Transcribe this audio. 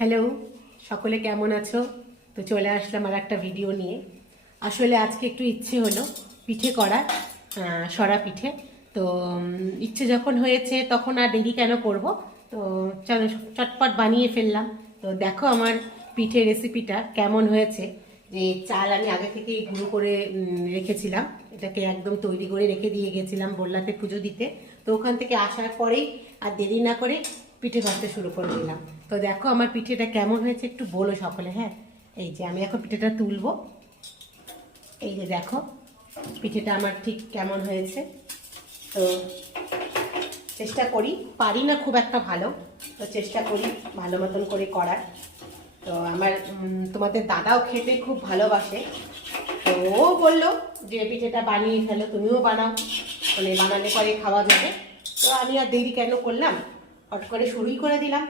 Hello, সকলে কেমন আছো? তো চলে আসলাম আর একটা ভিডিও নিয়ে। আসলে আজকে একটু ইচ্ছে হলো পিঠে করার, সরা পিঠে। তো ইচ্ছে যখন হয়েছে তখন আর দেরি কেন করব। তো চলো চটপট বানিয়ে ফেললাম। তো দেখো আমার পিঠে রেসিপিটা কেমন হয়েছে। যে চাল আমি আগে থেকেই গুঁড়ো করে রেখেছিলাম, এটাকে একদম তৈরি করে রেখে দিয়ে গেছিলাম বললাতে পুজো দিতে। তো ওখান থেকে আসার পরেই আর দেরি না করে পিঠে ভাজতে শুরু করে দিলাম। তো দেখো আমার পিঠেটা কেমন হয়েছে একটু বলো সকলে। হ্যাঁ, এই যে আমি এখন পিঠেটা তুলবো। এই যে দেখো পিঠেটা আমার ঠিক কেমন হয়েছে। তো চেষ্টা করি, পারি না খুব একটা ভালো, তো চেষ্টা করি ভালো মতন করে করার। তো আমার তোমাদের দাদাও খেতে খুব ভালোবাসে। তো ও বললো যে পিঠেটা বানিয়ে ফেলো, তুমিও বানাও, মানে বানালে পরে খাওয়া যাবে। তো আমি আর দেরি কেন করলাম, হট করে শুরুই করে দিলাম।